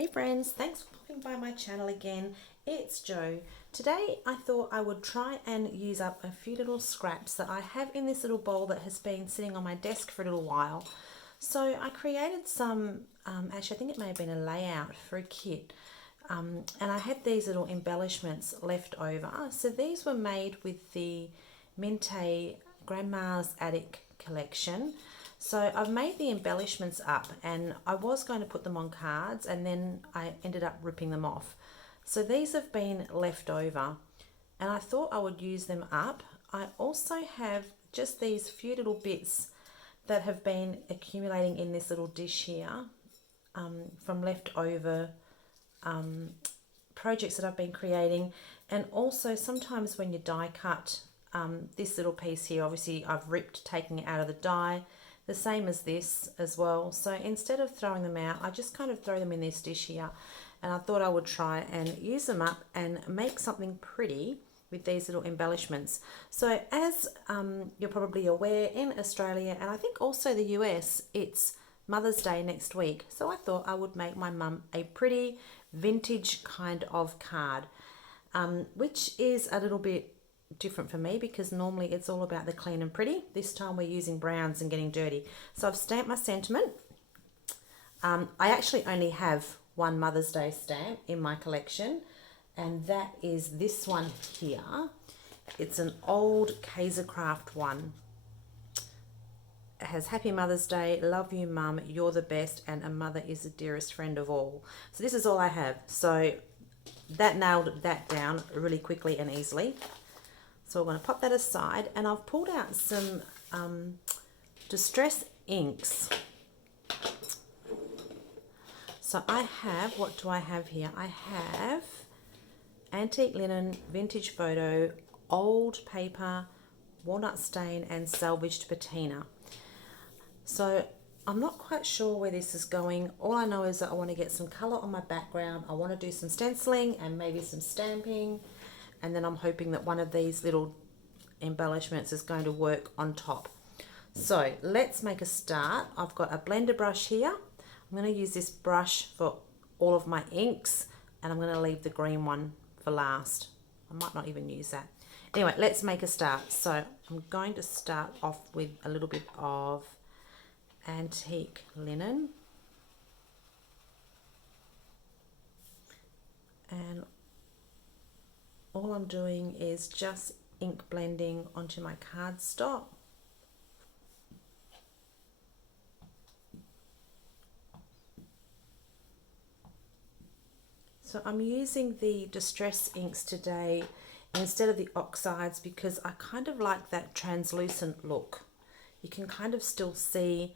Hey friends, thanks for popping by my channel again. It's Jo. Today I thought I would try and use up a few little scraps that I have in this little bowl that has been sitting on my desk for a little while. So I created some, actually I think it may have been a layout for a kit. And I had these little embellishments left over. So these were made with the Minte Grandma's Attic collection. So I've made the embellishments up and I was going to put them on cards and then I ended up ripping them off. So these have been left over and I thought I would use them up. I also have just these few little bits that have been accumulating in this little dish here from leftover projects that I've been creating. And also sometimes when you die cut this little piece here, obviously I've ripped taking it out of the die. The same as this as well. So instead of throwing them out, I just kind of throw them in this dish here. And I thought I would try and use them up and make something pretty with these little embellishments. So as you're probably aware, in Australia and I think also the US, it's Mother's Day next week. So I thought I would make my mum a pretty vintage kind of card, which is a little bit different for me because normally it's all about the clean and pretty. This time we're using browns and getting dirty. So I've stamped my sentiment. I actually only have one Mother's Day stamp in my collection, and that is this one here. It's an old Kaisercraft one. It has Happy Mother's Day, love you mum, you're the best, and a mother is the dearest friend of all. So this is all I have. So that nailed that down really quickly and easily. So we're going to pop that aside, and I've pulled out some distress inks. So I have, what do I have here? I have antique linen, vintage photo, old paper, walnut stain, and salvaged patina. So I'm not quite sure where this is going. All I know is that I want to get some colour on my background. I want to do some stenciling and maybe some stamping. And then I'm hoping that one of these little embellishments is going to work on top. So let's make a start. I've got a blender brush here. I'm going to use this brush for all of my inks, and I'm going to leave the green one for last. I might not even use that. Anyway, let's make a start. So I'm going to start off with a little bit of antique linen. And all I'm doing is just ink blending onto my cardstock. So I'm using the Distress inks today instead of the oxides because I kind of like that translucent look. You can kind of still see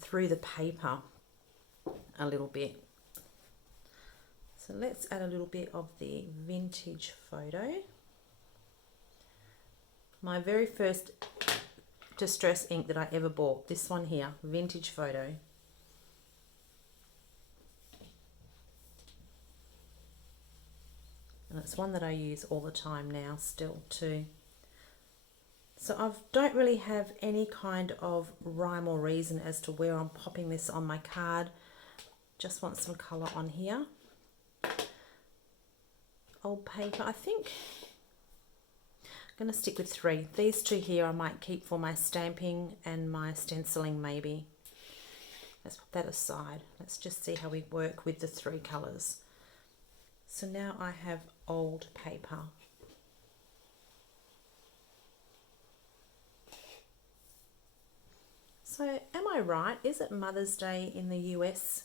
through the paper a little bit. So let's add a little bit of the vintage photo. My very first distress ink that I ever bought, this one here, vintage photo. And it's one that I use all the time now still too. So I don't really have any kind of rhyme or reason as to where I'm popping this on my card. Just want some colour on here. Old paper, I think I'm going to stick with 3. These 2 here I might keep for my stamping and my stenciling maybe. Let's put that aside. Let's just see how we work with the 3 colours. So now I have old paper. So am I right? Is it Mother's Day in the US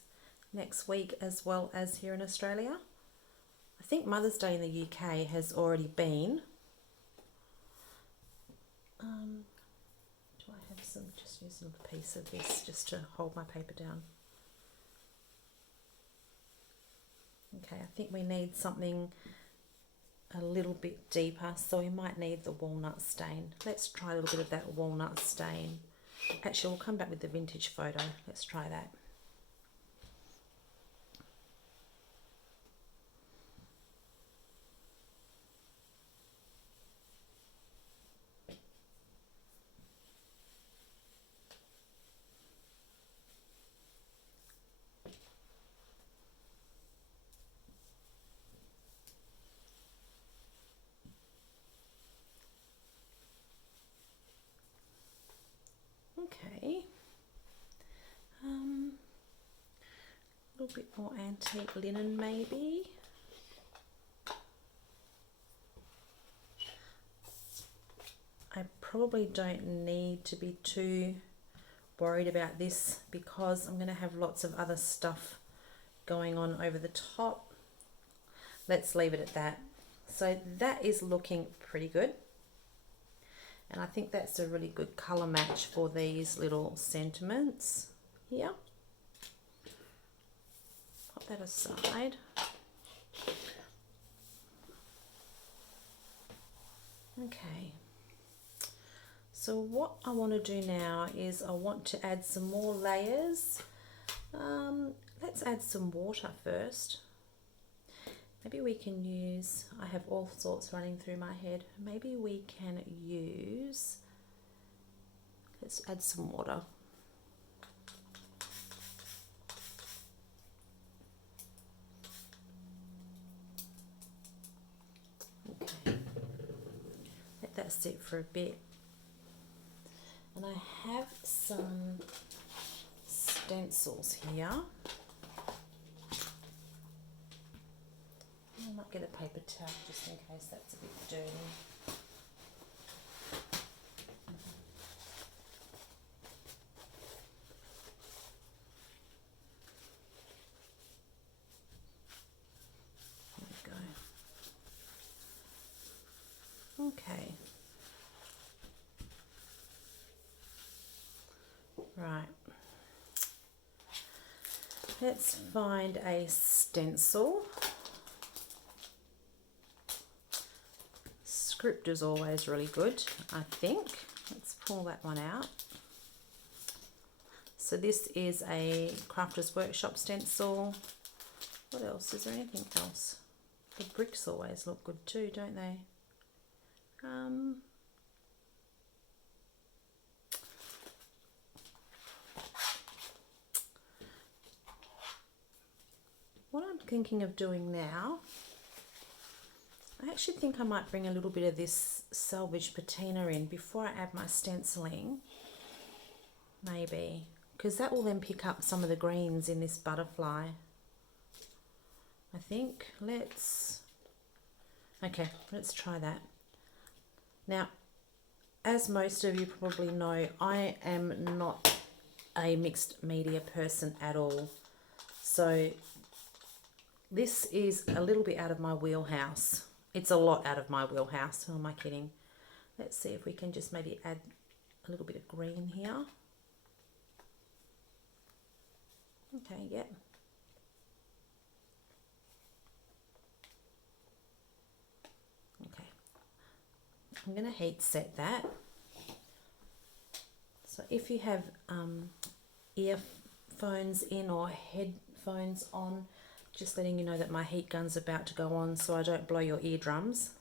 next week as well as here in Australia? I think Mother's Day in the UK has already been. Do I have some, just use a piece of this just to hold my paper down. Okay, I think we need something a little bit deeper, so we might need the walnut stain. Let's try a little bit of that walnut stain. Actually, we'll come back with the vintage photo. Let's try that. Okay. A little bit more antique linen maybe. I probably don't need to be too worried about this because I'm going to have lots of other stuff going on over the top. Let's leave it at that. So that is looking pretty good. And I think that's a really good colour match for these little sentiments here. Pop that aside. Okay. So what I want to do now is I want to add some more layers. Let's add some water first. Maybe we can use, I have all sorts running through my head. Maybe we can use, let's add some water. Okay. Let that sit for a bit. And I have some stencils here. I might get a paper towel just in case that's a bit dirty. There we go. Okay. Right. Let's find a stencil. Script is always really good, I think. Let's pull that one out. So this is a Crafter's Workshop stencil. What else? Is there anything else? The bricks always look good too, don't they? What I'm thinking of doing now, I actually think I might bring a little bit of this salvage patina in before I add my stenciling, maybe, because that will then pick up some of the greens in this butterfly. I think let's try that. Now, as most of you probably know, I am not a mixed media person at all. So this is a little bit out of my wheelhouse. It's a lot out of my wheelhouse. Who am I kidding? Let's see if we can just maybe add a little bit of green here. Okay, yeah. Okay. I'm going to heat set that. So if you have earphones in or headphones on, just letting you know that my heat gun's about to go on so I don't blow your eardrums.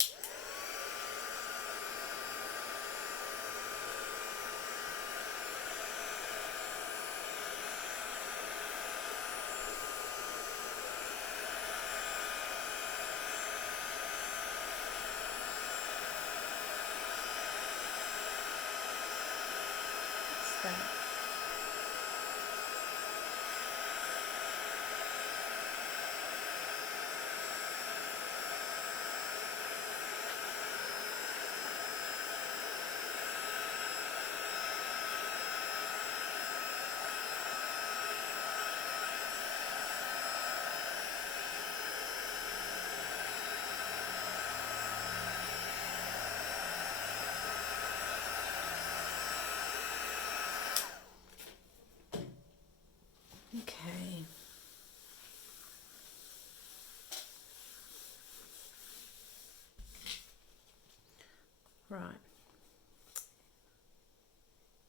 What's that? Okay. Right.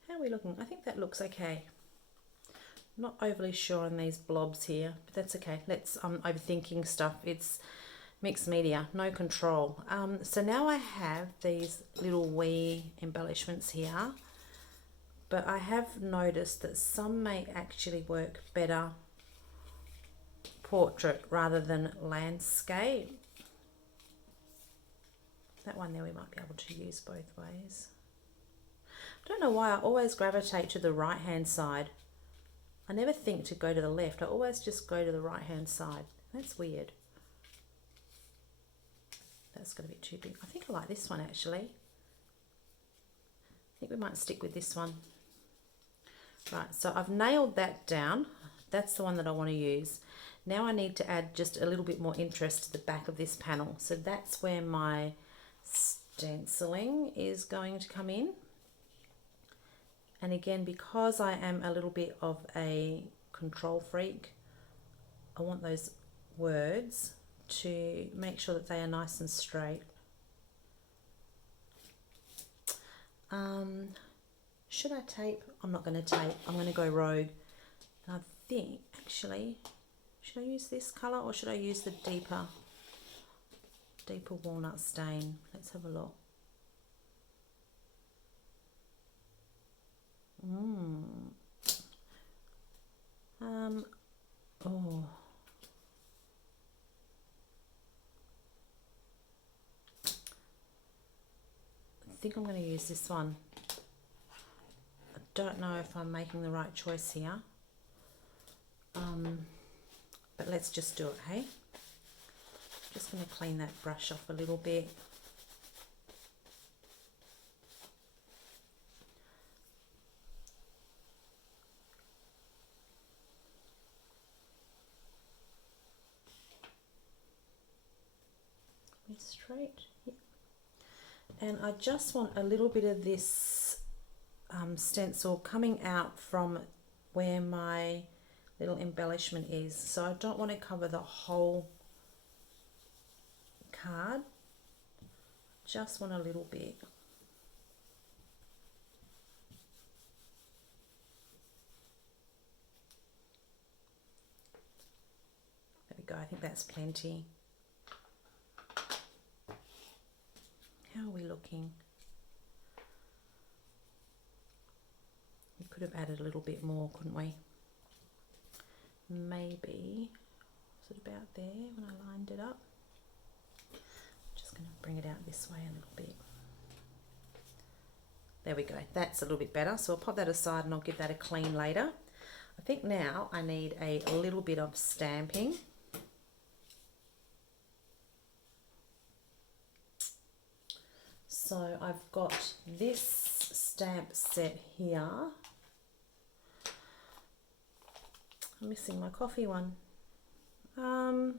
How are we looking? I think that looks okay. Not overly sure on these blobs here, but that's okay. Let's overthinking stuff. It's mixed media, no control. So now I have these little wee embellishments here, but I have noticed that some may actually work better portrait rather than landscape. That one there we might be able to use both ways. I don't know why I always gravitate to the right hand side. I never think to go to the left. I always just go to the right hand side. That's weird. That's going to be too big. I think I like this one actually. I think we might stick with this one. Right, so I've nailed that down. That's the one that I want to use. Now I need to add just a little bit more interest to the back of this panel. So that's where my stenciling is going to come in. And again, because I am a little bit of a control freak, I want those words to make sure that they are nice and straight. Should I tape? I'm not going to tape. I'm going to go rogue. And I think, actually, should I use this colour or should I use the deeper walnut stain? Let's have a look. Oh. I think I'm going to use this one. I don't know if I'm making the right choice here. But let's just do it, hey? Just going to clean that brush off a little bit. Straight, yeah. And I just want a little bit of this stencil coming out from where my little embellishment is. So I don't want to cover the whole card, just want a little bit. There we go, I think that's plenty. How are we looking? We could have added a little bit more, couldn't we? Maybe, was it about there when I lined it up? Just going to bring it out this way a little bit. There we go, that's a little bit better. So I'll pop that aside and I'll give that a clean later. I think now I need a little bit of stamping. So I've got this stamp set here. I'm missing my coffee one. We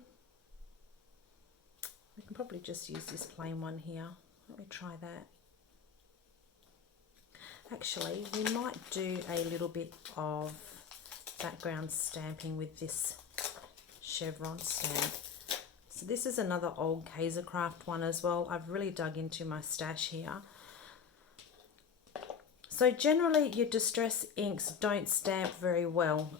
can probably just use this plain one here. Let me try that. Actually, we might do a little bit of background stamping with this chevron stamp. So this is another old Kaisercraft one as well. I've really dug into my stash here. So generally your distress inks don't stamp very well,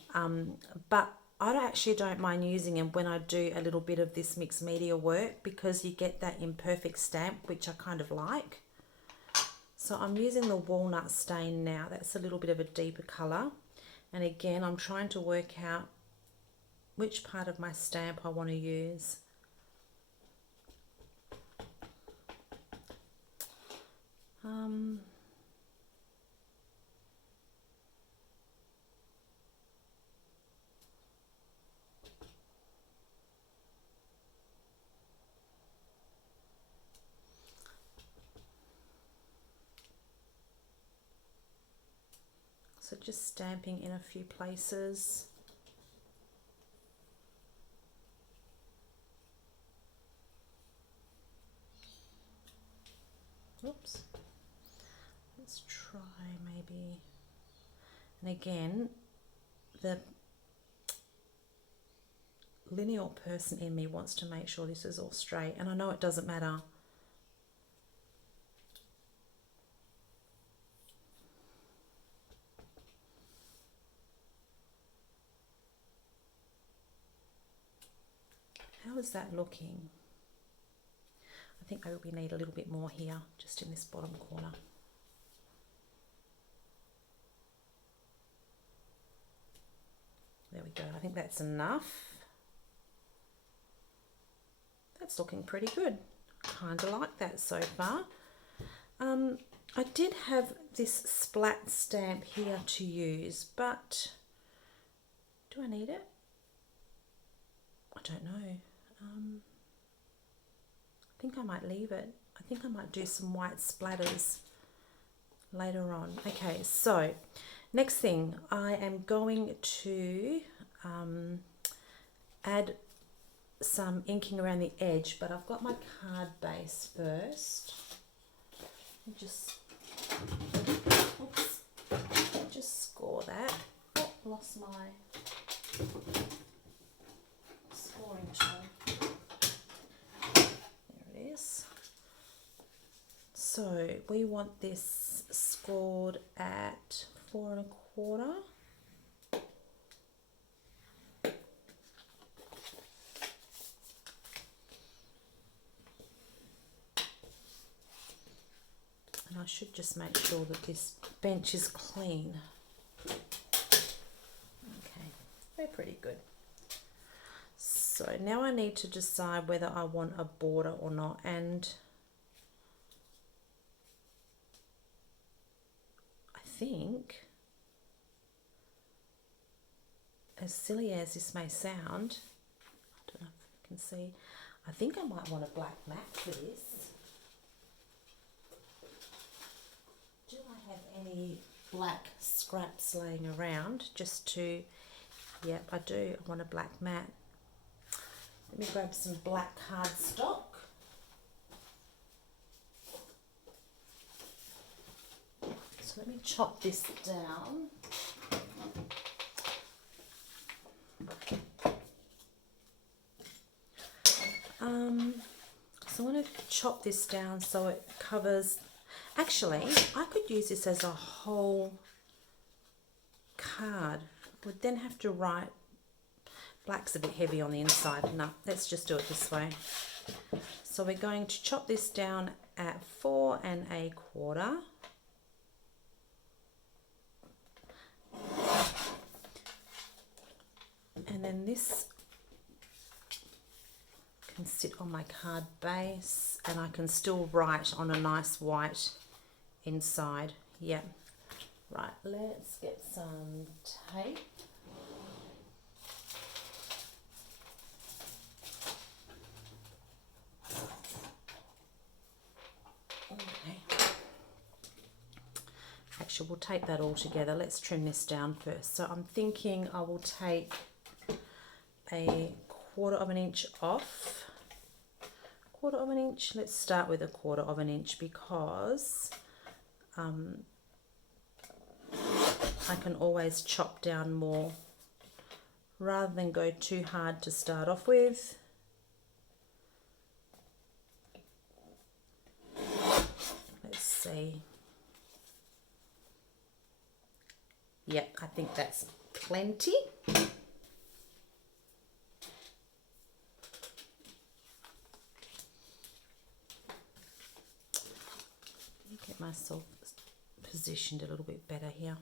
but I actually don't mind using them when I do a little bit of this mixed media work because you get that imperfect stamp, which I kind of like. So I'm using the walnut stain now. That's a little bit of a deeper colour. And again, I'm trying to work out which part of my stamp I want to use. So just stamping in a few places. Oops. Let's try maybe. And again, the lineal person in me wants to make sure this is all straight, and I know it doesn't matter. How is that looking? I think maybe we need a little bit more here, just in this bottom corner. There we go, I think that's enough. That's looking pretty good. Kind of like that so far. I did have this splat stamp here to use, but do I need it? I don't know. I think I might leave it. I think I might do some white splatters later on. Okay, so next thing, I am going to add some inking around the edge, but I've got my card base first. Just score that. Oh, lost my scoring tool. There it is. So we want this scored at 4 1/4. And I should just make sure that this bench is clean. Okay, they're pretty good. So now I need to decide whether I want a border or not, and I think, as silly as this may sound, I don't know if you can see, I think I might want a black mat for this. Do I have any black scraps laying around just to, yep, I do. I want a black mat. Let me grab some black cardstock. So let me chop this down. So I'm going to chop this down so it covers. Actually, I could use this as a whole card. Would then have to write. Black's a bit heavy on the inside. No, let's just do it this way. So we're going to chop this down at 4 1/4. And then this can sit on my card base, and I can still write on a nice white inside. Yep. Right, let's get some tape. Actually, we'll tape that all together. Let's trim this down first. So I'm thinking I will take a 1/4 inch off. 1/4 inch. Let's start with a 1/4 inch because I can always chop down more rather than go too hard to start off with. Let's see. Yep, I think that's plenty. Get myself positioned a little bit better here.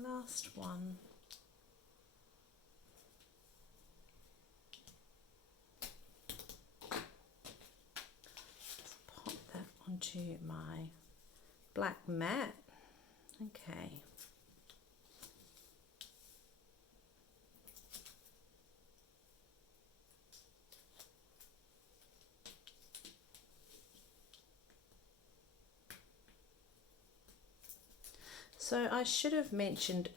Last one. Let's pop that onto my black mat. Okay. So I should have mentioned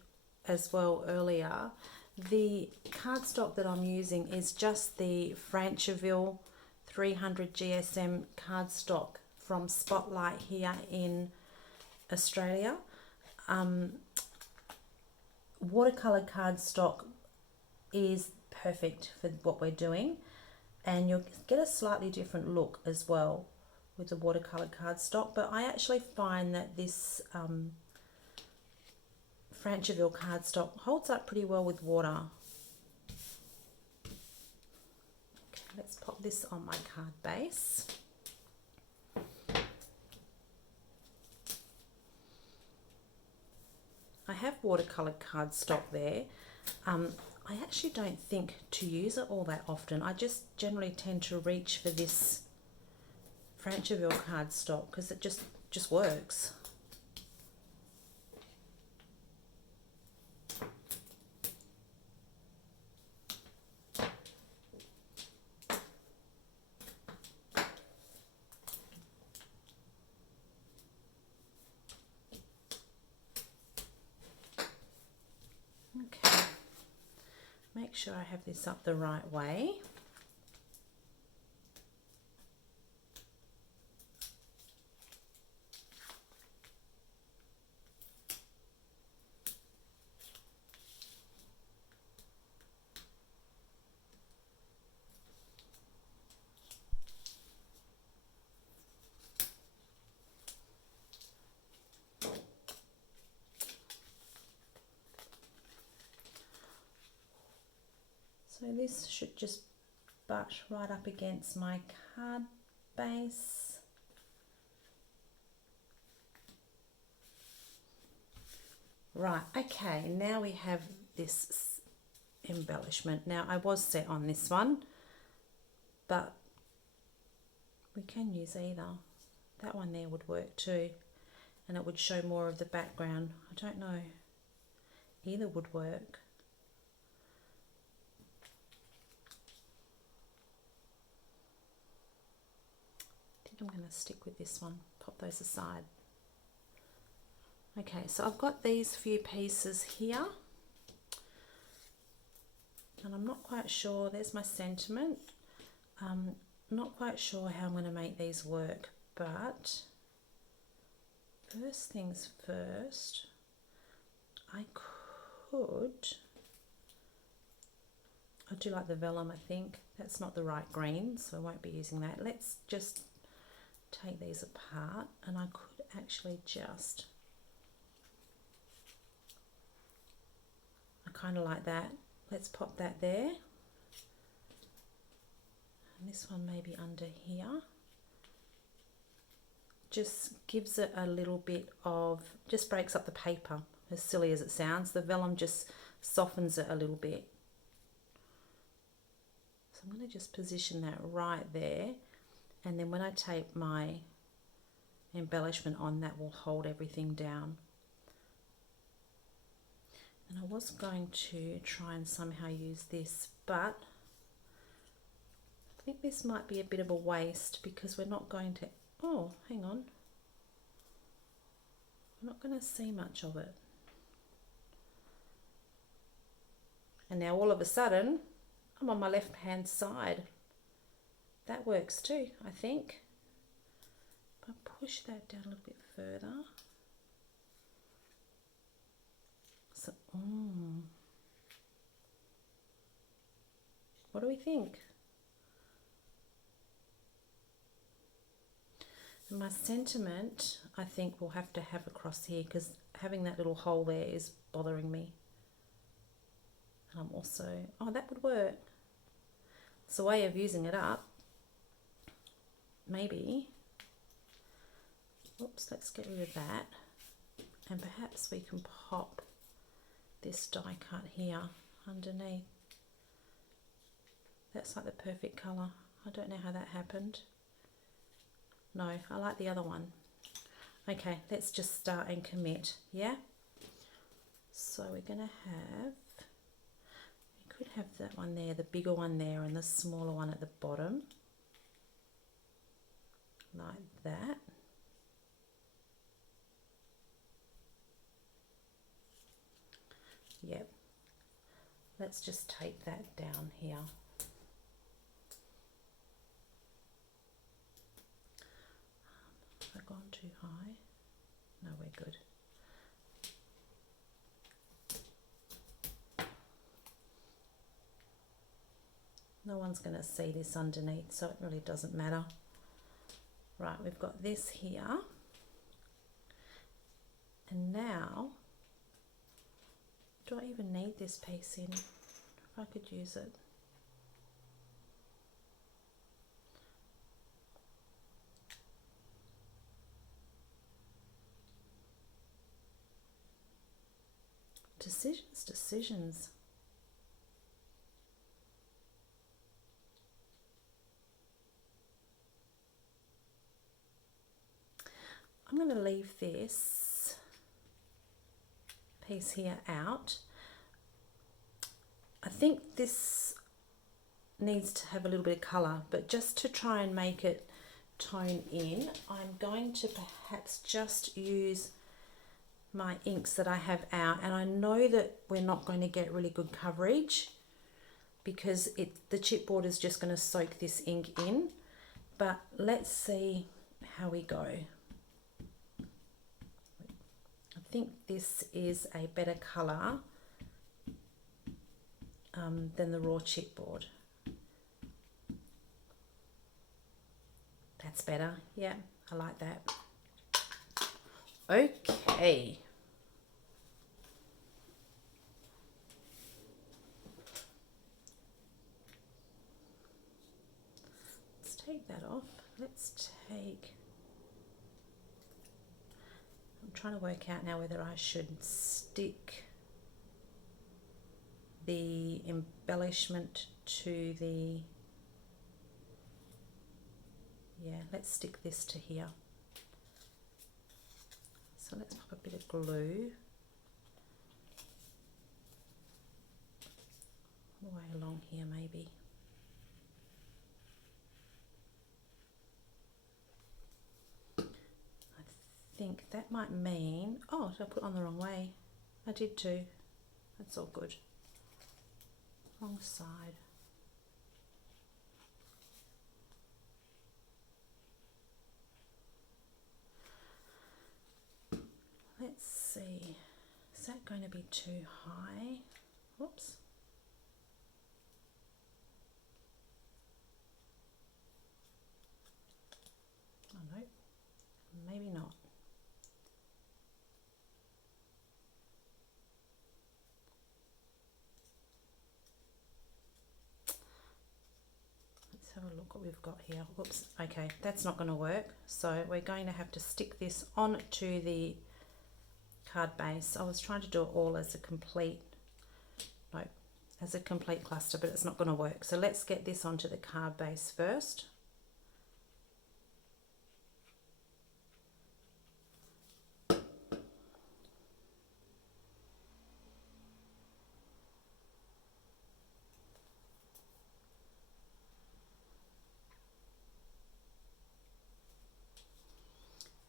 as well earlier, the cardstock that I'm using is just the Franceville 300 GSM cardstock from Spotlight here in Australia. Watercolor cardstock is perfect for what we're doing, and you'll get a slightly different look as well with the watercolor cardstock, but I actually find that this Franceville cardstock holds up pretty well with water. Okay, let's pop this on my card base. I have watercolor cardstock there. I actually don't think to use it all that often. I just generally tend to reach for this Franceville cardstock because it just works. Okay, make sure I have this up the right way. So this should just butt right up against my card base. Right, okay, now we have this embellishment. Now I was set on this one, but we can use either. That one there would work too, and it would show more of the background. I don't know, either would work. I'm going to stick with this one, pop those aside. Okay, so I've got these few pieces here, and I'm not quite sure, there's my sentiment. Not quite sure how I'm going to make these work, but first things first, I do like the vellum, I think. That's not the right green, so I won't be using that. Let's just take these apart, and I could actually just, I kind of like that. Let's pop that there, and this one maybe under here. Just gives it a little bit of, just breaks up the paper, as silly as it sounds. The vellum just softens it a little bit. So I'm going to just position that right there. And then when I tape my embellishment on, that will hold everything down. And I was going to try and somehow use this, but I think this might be a bit of a waste because we're not going to, oh, hang on. I'm not going to see much of it. And now all of a sudden, I'm on my left hand side. That works too, I think. If I push that down a little bit further. So, what do we think? And my sentiment, I think we'll have to have across here because having that little hole there is bothering me. And I'm also, oh, that would work. It's a way of using it up. Maybe, oops, let's get rid of that, and perhaps we can pop this die cut here underneath. That's like the perfect colour. I don't know how that happened. No, I like the other one. Okay, let's just start and commit, yeah? So we're going to have, we could have that one there, the bigger one there, and the smaller one at the bottom. Like that. Yep. Let's just tape that down here. Have I gone too high? No, we're good. No one's going to see this underneath, so it really doesn't matter. Right, we've got this here. And now, do I even need this piece in? If I could use it. Decisions, decisions. I'm going to leave this piece here out. I think this needs to have a little bit of colour, but just to try and make it tone in, I'm going to perhaps just use my inks that I have out, and I know that we're not going to get really good coverage because the chipboard is just going to soak this ink in, but let's see how we go. I think this is a better colour than the raw chipboard. That's better. Yeah, I like that. Okay. Let's take that off. Let's take... I'm trying to work out now whether I should stick the embellishment to the... Yeah, let's stick this to here. So let's pop a bit of glue all the way along here maybe. I think that might mean, oh, did I put it on the wrong way? I did too. That's all good. Wrong side. Let's see, is that going to be too high? Whoops. Oh no, maybe not. Let's have a look what we've got here. Whoops, okay, that's not going to work. So we're going to have to stick this onto the card base. I was trying to do it all as a complete, no, as a complete cluster, but it's not going to work. So let's get this onto the card base first.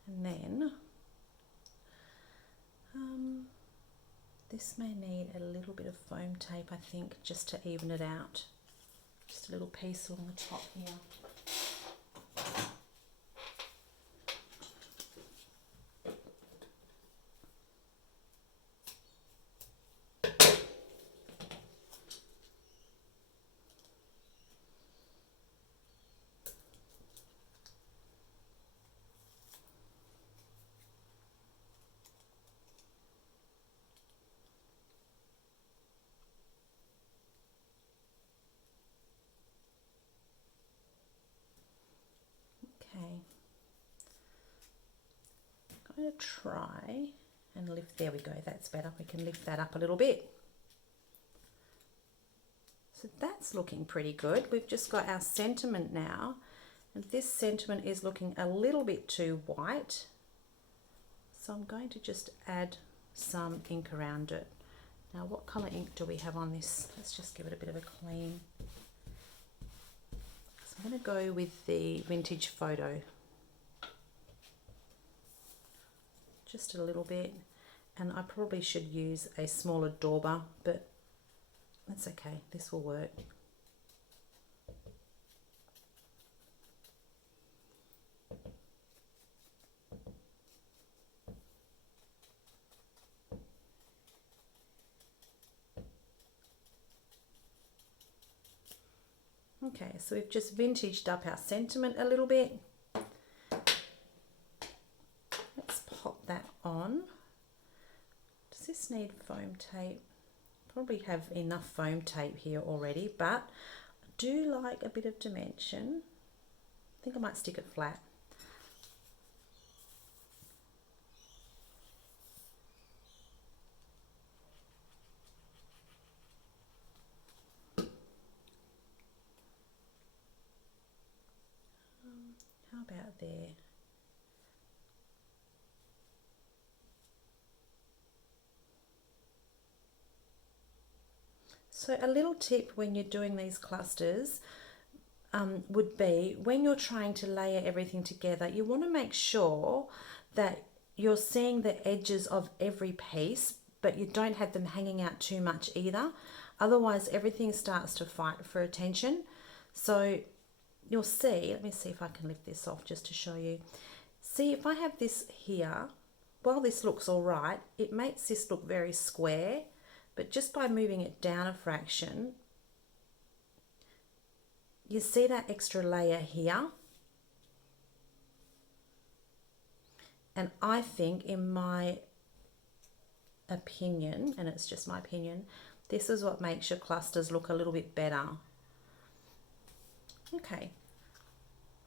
And then this may need a little bit of foam tape, I think, just to even it out. Just a little piece on the top here. I'm going to try and lift, there we go, that's better. We can lift that up a little bit. So that's looking pretty good. We've just got our sentiment now, and this sentiment is looking a little bit too white. So I'm going to just add some ink around it. Now what colour ink do we have on this? Let's just give it a bit of a clean. So I'm going to go with the Vintage Photo. Just a little bit, and I probably should use a smaller dauber, but that's okay, this will work. Okay, so we've just vintaged up our sentiment a little bit, on. Does this need foam tape? Probably have enough foam tape here already, but I do like a bit of dimension. I think I might stick it flat. How about there? So a little tip when you're doing these clusters would be when you're trying to layer everything together, you want to make sure that you're seeing the edges of every piece, but you don't have them hanging out too much either. Otherwise, everything starts to fight for attention. So you'll see, let me see if I can lift this off just to show you. See, if I have this here, while this looks all right, it makes this look very square. But just by moving it down a fraction, you see that extra layer here. And I think, in my opinion, and it's just my opinion, this is what makes your clusters look a little bit better. Okay,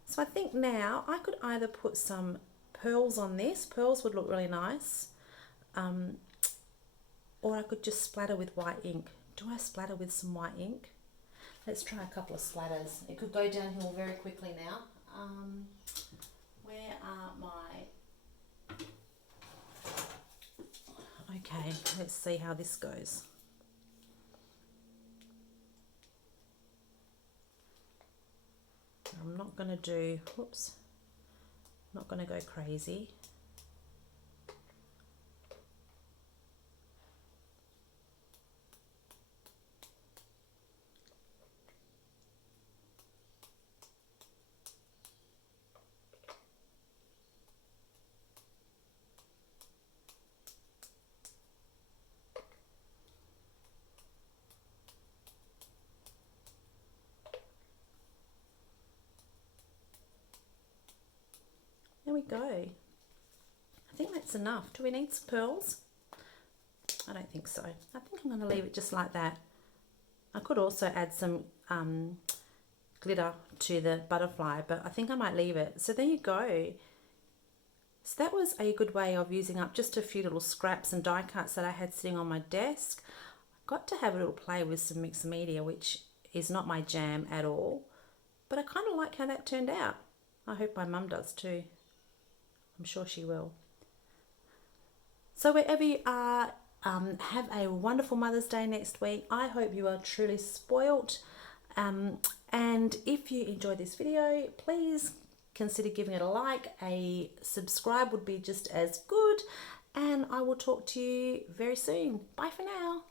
so I think now I could either put some pearls on this. Pearls would look really nice. Or I could just splatter with white ink. Do I splatter with some white ink? Let's try a couple of splatters. It could go downhill very quickly now. Where are my... Okay, let's see how this goes. I'm not going to do... Whoops. I'm not going to go crazy. There we go. I think that's enough. Do we need some pearls? I don't think so. I think I'm going to leave it just like that. I could also add some glitter to the butterfly, but I think I might leave it. So there you go. So that was a good way of using up just a few little scraps and die cuts that I had sitting on my desk. Got to have a little play with some mixed media, which is not my jam at all, but I kind of like how that turned out. I hope my mum does too. I'm sure she will. So wherever you are, have a wonderful Mother's Day next week. I hope you are truly spoilt. And if you enjoyed this video, please consider giving it a like. A subscribe would be just as good. And I will talk to you very soon. Bye for now.